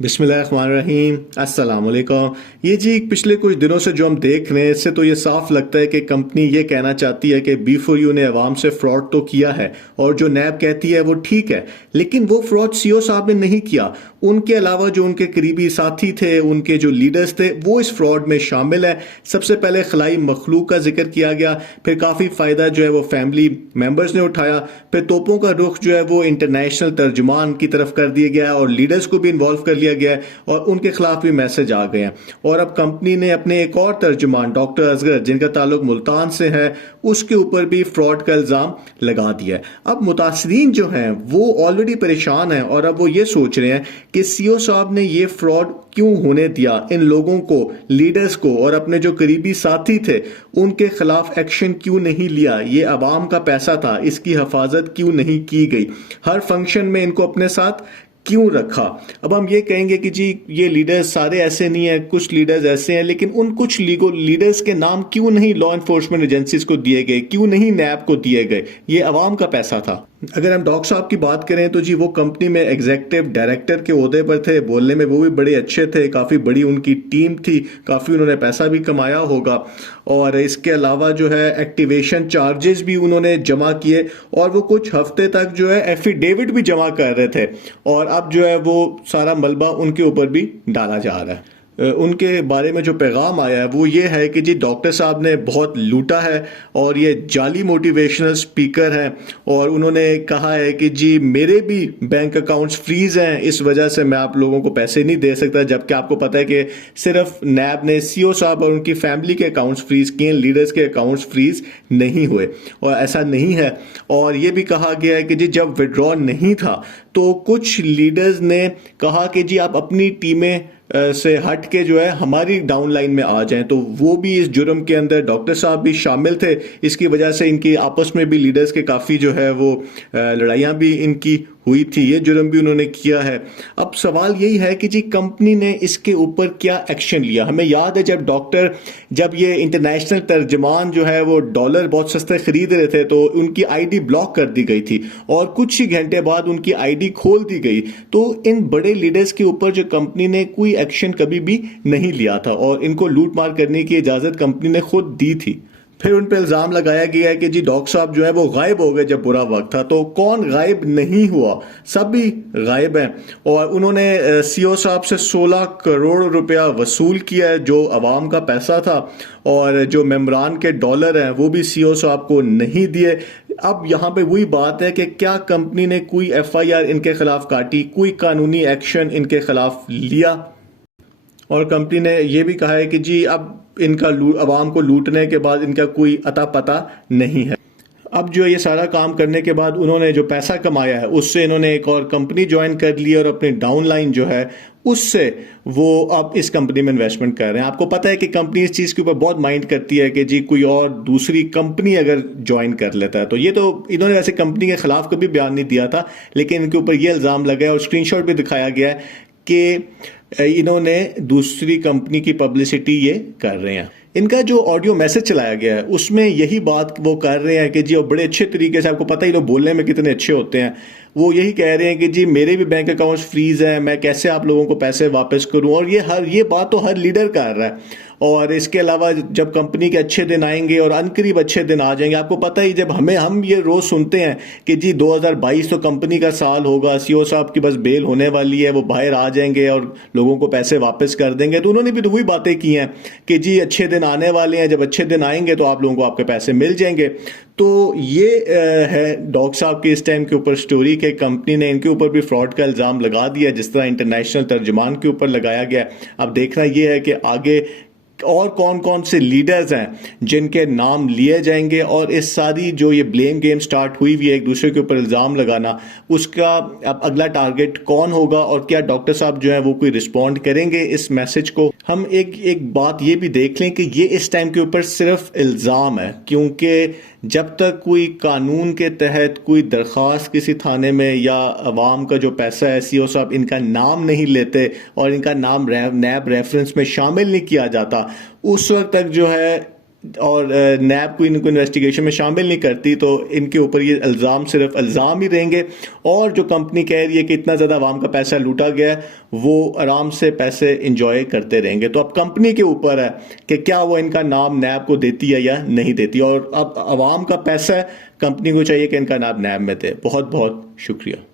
बिस्मिल्लाहिर्रहमानिर्रहीम, अस्सलाम वालेकुम। ये जी पिछले कुछ दिनों से जो हम देख रहे हैं, इससे तो ये साफ लगता है कि कंपनी ये कहना चाहती है कि B4U ने अवाम से फ्रॉड तो किया है और जो नैब कहती है वो ठीक है, लेकिन वो फ्रॉड सीईओ साहब ने नहीं किया। उनके अलावा जो उनके करीबी साथी थे, उनके जो लीडर्स थे, वो इस फ्रॉड में शामिल है। सबसे पहले खलाई मखलूक का जिक्र किया गया, फिर काफ़ी फ़ायदा जो है वो फैमिली मेम्बर्स ने उठाया, फिर तोपों का रुख जो है वो इंटरनेशनल तर्जुमान की तरफ कर दिया गया और लीडर्स को भी इन्वॉल्व कर लिया गया है और उनके खिलाफ भी मैसेज आ गए हैं। और अब कंपनी ने अपने एक और तर्जुमान डॉक्टर असगर, जिनका ताल्लुक मुल्तान से है, उसके ऊपर भी फ्रॉड का इल्ज़ाम लगा दिया है। अब मुतासरीन जो हैं वो ऑलरेडी परेशान हैं और अब वो ये सोच रहे हैं कि सीईओ साहब ने ये फ्रॉड क्यों होने दिया, इन लोगों को, लीडर्स को और अपने जो करीबी साथी थे उनके खिलाफ एक्शन क्यों नहीं लिया। ये अवाम का पैसा था, इसकी हिफाजत क्यों नहीं की गई, हर फंक्शन में इनको अपने साथ क्यों रखा। अब हम ये कहेंगे कि जी ये लीडर्स सारे ऐसे नहीं है, कुछ लीडर्स ऐसे हैं, लेकिन उन कुछ लीडर्स के नाम क्यों नहीं लॉ एनफोर्समेंट एजेंसीज को दिए गए, क्यों नहीं नैब को दिए गए। ये अवाम का पैसा था। अगर हम डॉक्टर साहब की बात करें तो जी वो कंपनी में एग्जीक्यूटिव डायरेक्टर के ओहदे पर थे, बोलने में वो भी बड़े अच्छे थे, काफ़ी बड़ी उनकी टीम थी, काफ़ी उन्होंने पैसा भी कमाया होगा और इसके अलावा जो है एक्टिवेशन चार्जेस भी उन्होंने जमा किए और वो कुछ हफ्ते तक जो है एफिडेविट भी जमा कर रहे थे और अब जो है वो सारा मलबा उनके ऊपर भी डाला जा रहा है। उनके बारे में जो पैगाम आया है वो ये है कि जी डॉक्टर साहब ने बहुत लूटा है और ये जाली मोटिवेशनल स्पीकर हैं और उन्होंने कहा है कि जी मेरे भी बैंक अकाउंट्स फ्रीज हैं, इस वजह से मैं आप लोगों को पैसे नहीं दे सकता। जबकि आपको पता है कि सिर्फ नैब ने सीईओ साहब और उनकी फैमिली के अकाउंट्स फ्रीज किए, लीडर्स के अकाउंट्स फ्रीज नहीं हुए और ऐसा नहीं है। और ये भी कहा गया है कि जी जब विड्रॉ नहीं था तो कुछ लीडर्स ने कहा कि जी आप अपनी टीमें से हट के जो है हमारी डाउन लाइन में आ जाएं, तो वो भी इस जुर्म के अंदर डॉक्टर साहब भी शामिल थे। इसकी वजह से इनकी आपस में भी लीडर्स के काफ़ी जो है वो लड़ाइयाँ भी इनकी हुई थी, ये जुर्म भी उन्होंने किया है। अब सवाल यही है कि जी कंपनी ने इसके ऊपर क्या एक्शन लिया। हमें याद है जब ये इंटरनेशनल तर्जमान जो है वो डॉलर बहुत सस्ते खरीद रहे थे तो उनकी आईडी ब्लॉक कर दी गई थी और कुछ ही घंटे बाद उनकी आईडी खोल दी गई। तो इन बड़े लीडर्स के ऊपर जो कंपनी ने कोई एक्शन कभी भी नहीं लिया था और इनको लूट मार करने की इजाज़त कंपनी ने खुद दी थी। फिर उन पर इल्ज़ाम लगाया गया है कि जी डॉक्टर साहब जो है वो गायब हो गए जब बुरा वक्त था। तो कौन गायब नहीं हुआ, सब भी गायब हैं। और उन्होंने सीईओ साहब से 16 करोड़ रुपया वसूल किया है जो अवाम का पैसा था और जो मेम्बरान के डॉलर हैं वो भी सीईओ साहब को नहीं दिए। अब यहाँ पे वही बात है कि क्या कंपनी ने कोई एफआईआर इनके खिलाफ काटी, कोई कानूनी एक्शन इनके खिलाफ लिया। और कंपनी ने यह भी कहा है कि जी अब इनका अवाम को लूटने के बाद इनका कोई अता पता नहीं है। अब जो ये सारा काम करने के बाद उन्होंने जो पैसा कमाया है उससे इन्होंने एक और कंपनी ज्वाइन कर ली और अपनी डाउन लाइन जो है उससे वो अब इस कंपनी में इन्वेस्टमेंट कर रहे हैं। आपको पता है कि कंपनी इस चीज़ के ऊपर बहुत माइंड करती है कि जी कोई और दूसरी कंपनी अगर ज्वाइन कर लेता है तो ये तो इन्होंने वैसे कंपनी के खिलाफ कभी बयान नहीं दिया था, लेकिन इनके ऊपर ये इल्ज़ाम लगा और स्क्रीनशॉट भी दिखाया गया है कि इन्होंने दूसरी कंपनी की पब्लिसिटी ये कर रहे हैं। इनका जो ऑडियो मैसेज चलाया गया है उसमें यही बात वो कर रहे हैं कि जी और बड़े अच्छे तरीके से, आपको पता ही लोग बोलने में कितने अच्छे होते हैं, वो यही कह रहे हैं कि जी मेरे भी बैंक अकाउंट्स फ्रीज हैं, मैं कैसे आप लोगों को पैसे वापस करूं। और ये बात तो हर लीडर कर रहा है। और इसके अलावा जब कंपनी के अच्छे दिन आएंगे और अनकरीब अच्छे दिन आ जाएंगे, आपको पता ही जब हम ये रोज़ सुनते हैं कि जी 2022 तो कंपनी का साल होगा, सीईओ साहब की बस बेल होने वाली है, वो बाहर आ जाएंगे और लोगों को पैसे वापस कर देंगे। तो उन्होंने भी तो वही बातें की हैं कि जी अच्छे दिन आने वाले हैं, जब अच्छे दिन आएंगे तो आप लोगों को आपके पैसे मिल जाएंगे। तो ये है डॉक्टर साहब के इस टाइम के ऊपर स्टोरी के कंपनी ने इनके ऊपर भी फ्रॉड का इल्ज़ाम लगा दिया जिस तरह इंटरनेशनल तर्जुमान के ऊपर लगाया गया। अब देखना ये है कि आगे और कौन कौन से लीडर्स हैं जिनके नाम लिए जाएंगे और इस सारी जो ये ब्लेम गेम स्टार्ट हुई हुई है एक दूसरे के ऊपर इल्ज़ाम लगाना, उसका अब अगला टारगेट कौन होगा और क्या डॉक्टर साहब जो है वो कोई रिस्पॉन्ड करेंगे इस मैसेज को। हम एक बात ये भी देख लें कि ये इस टाइम के ऊपर सिर्फ इल्ज़ाम है, क्योंकि जब तक कोई कानून के तहत कोई दरख्वास्त किसी थाने में या अवाम का जो पैसा है सीईओ साहब इनका नाम नहीं लेते और इनका नाम नैब रेफरेंस में शामिल नहीं किया जाता, उस वक्त तक जो है और नैब को इनको इन्वेस्टिगेशन में शामिल नहीं करती, तो इनके ऊपर ये इल्ज़ाम सिर्फ इल्ज़ाम ही रहेंगे। और जो कंपनी कह रही है कि इतना ज़्यादा आवाम का पैसा लूटा गया है, वो आराम से पैसे इंजॉय करते रहेंगे। तो अब कंपनी के ऊपर है कि क्या वो इनका नाम नैब को देती है या नहीं देती। और अब आवाम का पैसा है, कंपनी को चाहिए कि इनका नाम नैब में दे। बहुत बहुत शुक्रिया।